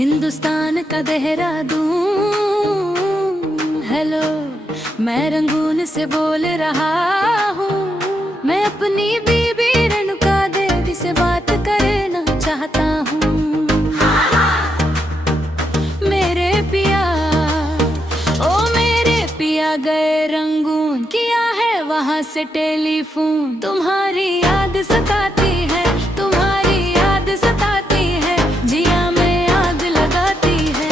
हिंदुस्तान का देहरादून। हेलो, मैं रंगून से बोल रहा हूँ। मैं अपनी बीबी रेणुका देवी से बात करना चाहता हूँ। मेरे पिया, ओ मेरे पिया गए रंगून, किया है वहाँ से टेलीफोन। तुम्हारी याद सताती है, तुम्हारी याद सताती है, जिया में आग लगाती है।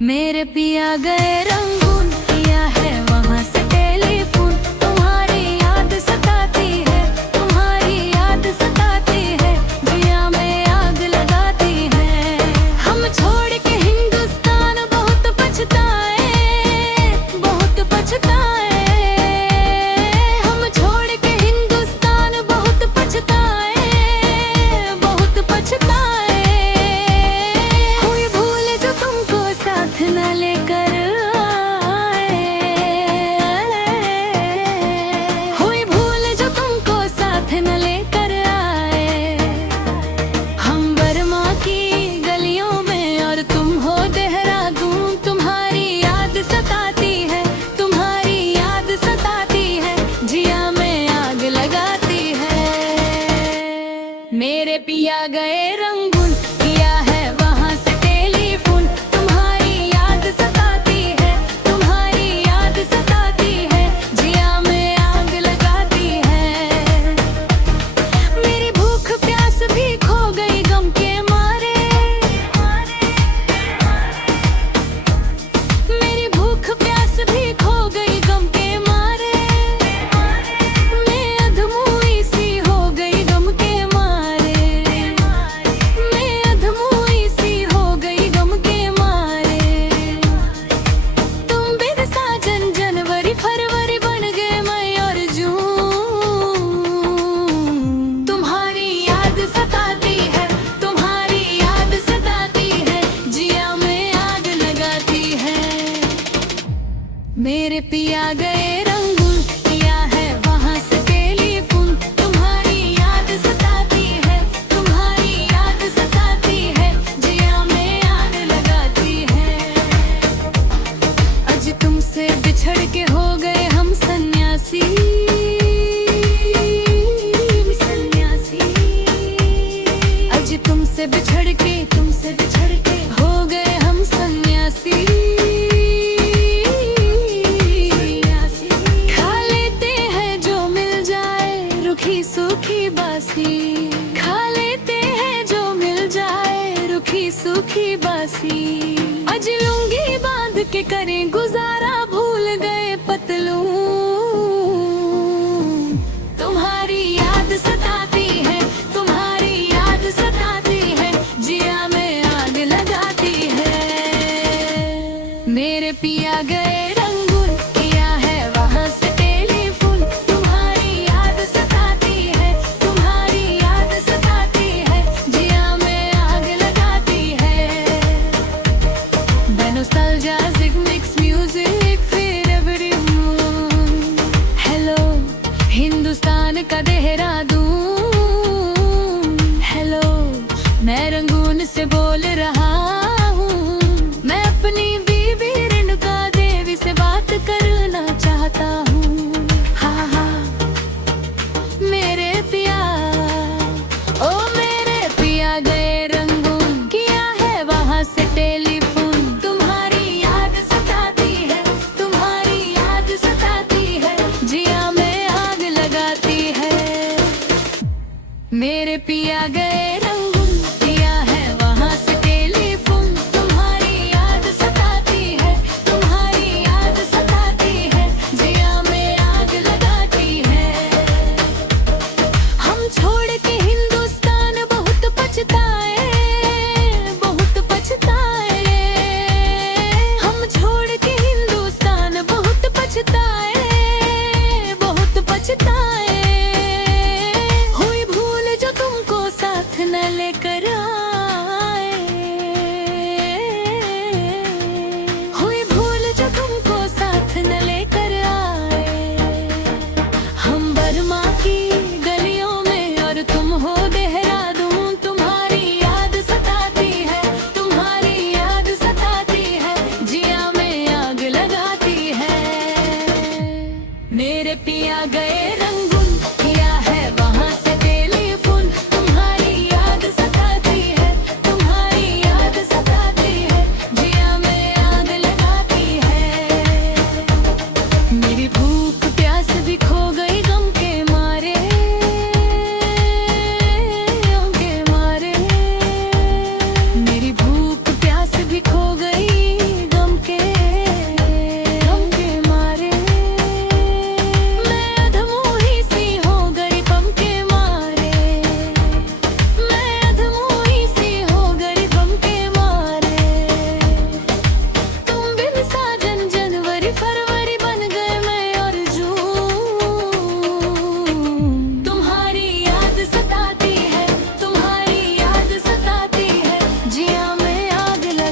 मेरे पिया गए रंगून, किया है वहाँ से टेलीफोन। तुम्हारी याद सताती है, तुम्हारी याद सताती है, जिया में आग लगाती है। हम छोड़ के हिंदुस्तान बहुत पछताए, बहुत पछताए। हम छोड़ के हिंदुस्तान बहुत पछताए, बहुत पछताए। हुई भूल जो तुमको साथ न लेकर आए, हुई भूल जो तुमको साथ न लेकर आए। हम बर्मा की गलियों में और तुम हो देहरादून। तुम्हारी याद सताती है, तुम्हारी याद सताती है, जिया में आग लगाती है। मेरे पिया गए रंगून, किया है वहाँ से टेलीफोन। तुम्हारी याद सताती है, तुम्हारी याद सताती है, जिया में आग लगाती है। मेरी भूख प्यास भी खो गई गम के मारे, मेरी भूख प्यास भी खो गई गम के मारे। मैं अधमोई सी हो गई गम के मारे, मैं अधमोई सी हो गई गम के मारे। तुम बिन साजन जनवरी फरवरी बन गए मई और जून। तुम्हारी याद सताती है, तुम्हारी याद सताती है, जिया में आग लगाती है। मेरे पिया गए रंगून, किया है वहाँ से टेलीफोन। तुम्हारी याद सताती है, तुम्हारी याद सताती है, जिया में आग लगाती है। आज तुमसे बिछड़ के हो गए हम सन्यासी, सन्यासी। आज तुमसे बिछड़ के हो गए हम सन्यासी। खा लेते हैं जो मिल जाए रूखी सूखी बासी, खा लेते हैं जो मिल जाए रूखी सूखी बासी। आज लुंगी बांध के करें गुजारा, भूल गए पतलून। तुम्हारी याद सताती है, तुम्हारी याद सताती है, जिया में आग लगाती है। मेरे पिया गए रंगून, किया है वहाँ से टेलीफोन। तुम्हारी याद सताती है, तुम्हारी याद सताती है, जिया में आग लगाती है। Nostalgia mix music for everyone। Hello, Hindustan का देहरादून। हेलो, मैं रंगून से बोल रहा हूँ। मैं अपनी बीबी रेणुका देवी से बात करना चाहता हूँ। हाँ हाँ, मेरे पिया, ओ मेरे पिया गए रंगून, किया है वहाँ से टेलीफोन। तुम्हारी याद सताती है, तुम्हारी याद सताती है, जिया में आग लगाती है।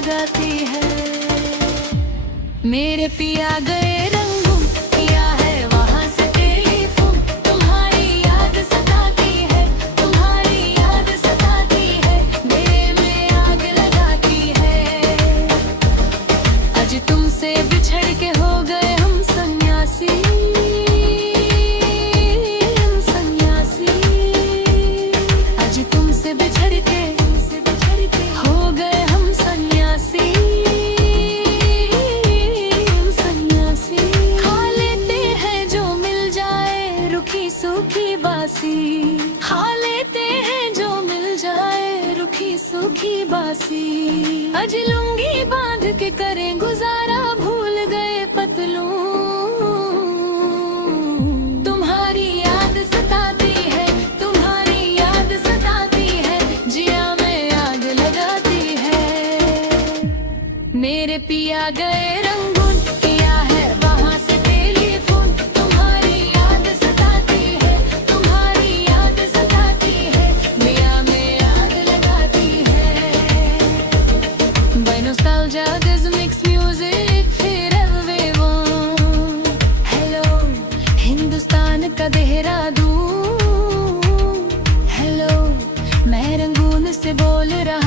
लगाती है। मेरे पिया गए रंगून, किया है वहाँ से टेलीफोन। तुम्हारी याद सताती है, तुम्हारी याद सताती है, मेरे में आग लगाती है। आज तुमसे बिछड़ के हो गए हम सन्यासी, हम सन्यासी। आज तुमसे बिछड़ के हो गए हम सन्यासी, हम सन्यासी। खा लेते हैं जो मिल जाए रुखी सूखी बासी, खा लेते हैं जो मिल जाए रुखी सूखी बासी। आज लुंगी बांध के करें गुजारा, भूल गए पतलून। तुम्हारी याद सताती है, तुम्हारी याद सताती है, जिया में आग लगाती है। मेरे पिया गए रंगून, किया है वहाँ से टेलीफोन। तुम्हारी याद सताती है, तुम्हारी याद सताती है, जिया में आग लगाती है। By nostalgia there's mixed music, forever we want. Hello Hindustan का देहरादून, हेलो मैं रंगून से बोल रहा